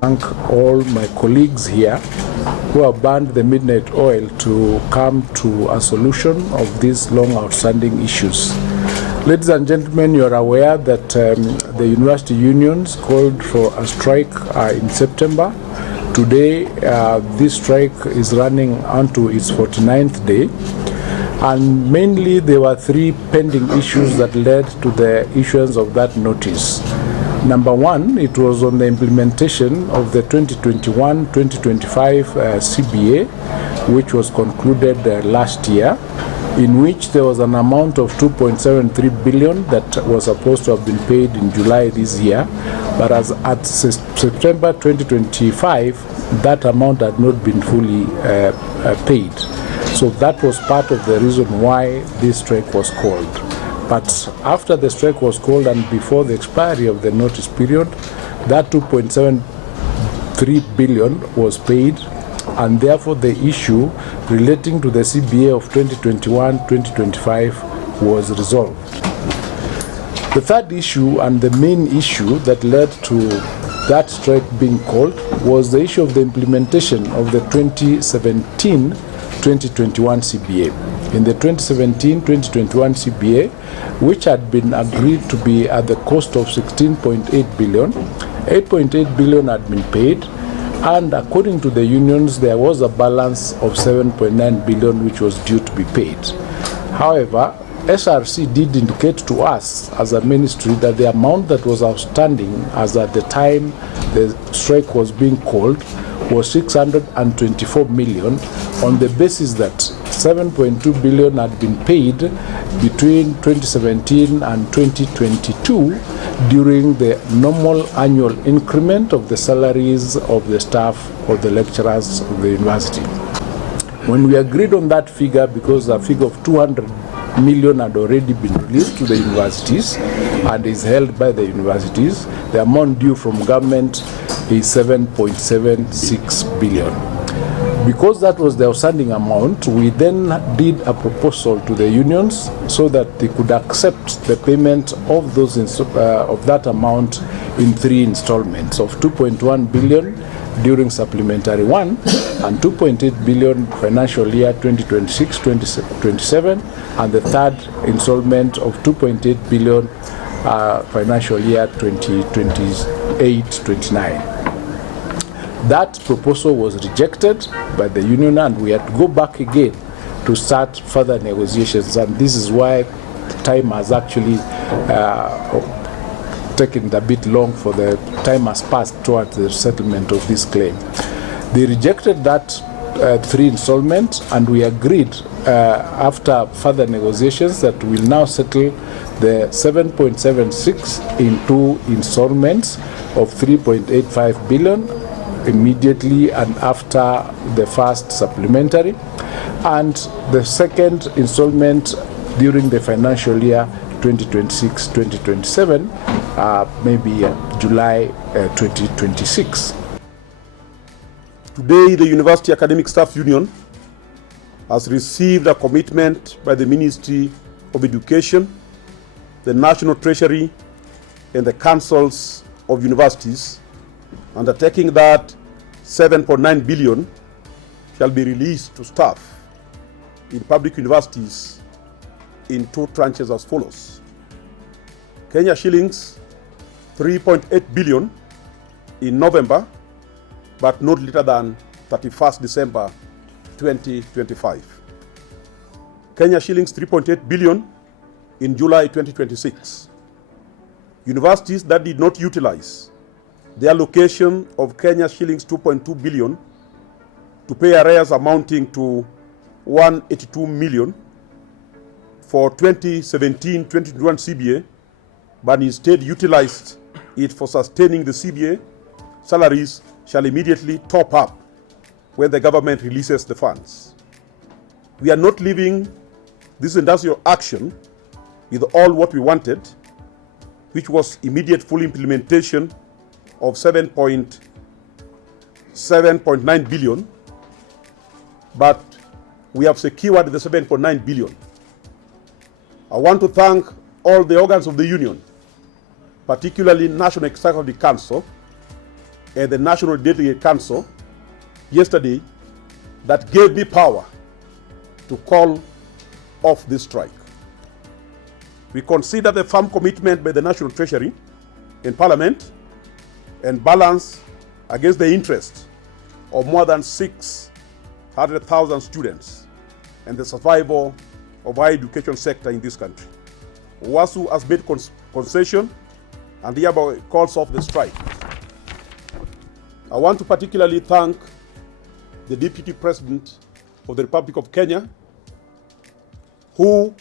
thank all my colleagues here who have burned the midnight oil to come to a solution of these long outstanding issues. Ladies and gentlemen, you are aware that the university unions called for a strike in September. Today, this strike is running onto its 49th day. And mainly there were three pending issues that led to the issuance of that notice. Number one, it was on the implementation of the 2021-2025 CBA, which was concluded last year, in which there was an amount of 2.73 billion that was supposed to have been paid in July this year, but as at September 2025, that amount had not been fully paid. So that was part of the reason why this strike was called. But after the strike was called and before the expiry of the notice period, that 2.73 billion was paid, and therefore the issue relating to the CBA of 2021-2025 was resolved. The third issue and the main issue that led to that strike being called was the issue of the implementation of the 2017-2021 CBA. In the 2017-2021 CBA, which had been agreed to be at the cost of 16.8 billion, 8.8 billion had been paid, and according to the unions, there was a balance of 7.9 billion which was due to be paid. However, SRC did indicate to us as a ministry that the amount that was outstanding as at the time the strike was being called was 624 million, on the basis that 7.2 billion had been paid between 2017 and 2022 during the normal annual increment of the salaries of the staff or the lecturers of the university. When we agreed on that figure, because a figure of 200 million had already been released to the universities and is held by the universities, the amount due from government is 7.76 billion. Because that was the outstanding amount, we then did a proposal to the unions so that they could accept the payment of those of that amount in three installments of 2.1 billion during supplementary 1 and 2.8 billion financial year 2026-2027, and the third installment of 2.8 billion financial year 2028-29. That proposal was rejected by the union, and we had to go back again to start further negotiations, and this is why time has actually taken a bit long, for the time has passed towards the settlement of this claim. They rejected that three installments, and we agreed after further negotiations that we'll now settle the 7.76 in two installments of 3.85 billion immediately and after the first supplementary, and the second installment during the financial year 2026-2027, maybe July 2026. Today, the University Academic Staff Union has received a commitment by the Ministry of Education, the National Treasury, and the councils of universities, undertaking that 7.9 billion shall be released to staff in public universities in two tranches as follows. Kenya shillings 3.8 billion in November, but not later than 31st December 2025. Kenya shillings 3.8 billion in July 2026. Universities that did not utilize the allocation of Kenya shillings 2.2 billion to pay arrears amounting to 182 million for 2017-2021 CBA, but instead utilized it for sustaining the CBA, salaries shall immediately top up when the government releases the funds. We are not leaving this industrial action with all what we wanted, which was immediate full implementation of 7.9 billion, but we have secured the 7.9 billion. I want to thank all the organs of the union, particularly National Executive Council, and the National Delegate Council yesterday that gave me power to call off this strike. We consider the firm commitment by the National Treasury in Parliament and balance against the interest of more than 600,000 students and the survival of higher education sector in this country. WASU has made concession and hereby calls off the strike. I want to particularly thank the Deputy President of the Republic of Kenya, who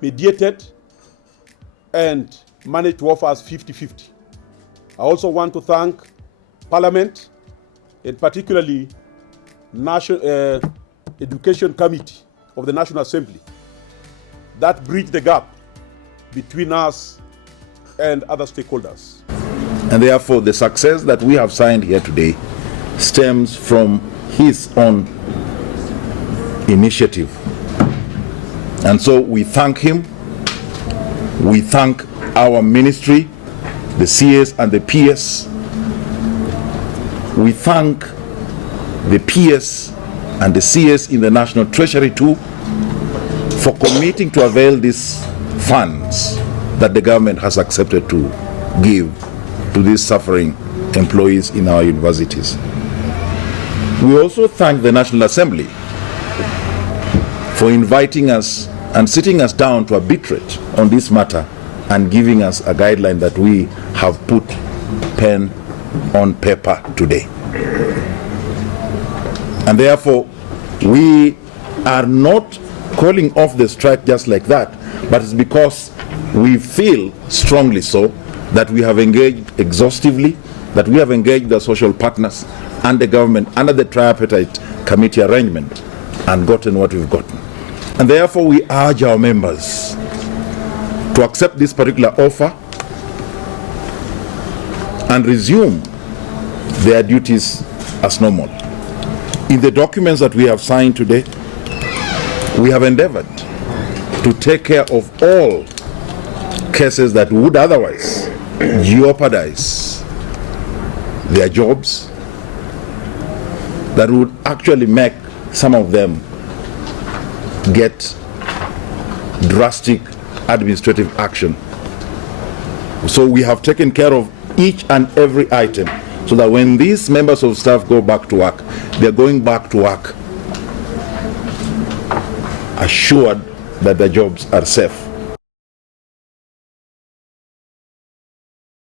mediated and managed to offer us 50-50. I also want to thank Parliament, and particularly National Education Committee of the National Assembly, that bridged the gap between us and other stakeholders. And therefore, the success that we have signed here today stems from his own initiative. And so we thank him. We thank our ministry, the CS and the PS. We thank the PS and the CS in the National Treasury too for committing to avail these funds that the government has accepted to give to these suffering employees in our universities. We also thank the National Assembly for inviting us and sitting us down to arbitrate on this matter and giving us a guideline that we have put pen on paper today. And therefore, we are not calling off the strike just like that, but it's because we feel strongly so that we have engaged exhaustively, that we have engaged the social partners and the government under the tripartite committee arrangement and gotten what we've gotten. And therefore we urge our members to accept this particular offer and resume their duties as normal. In the documents that we have signed today, we have endeavored to take care of all cases that would otherwise jeopardize their jobs, that would actually make some of them get drastic administrative action. So we have taken care of each and every item so that when these members of staff go back to work, they're going back to work assured that their jobs are safe.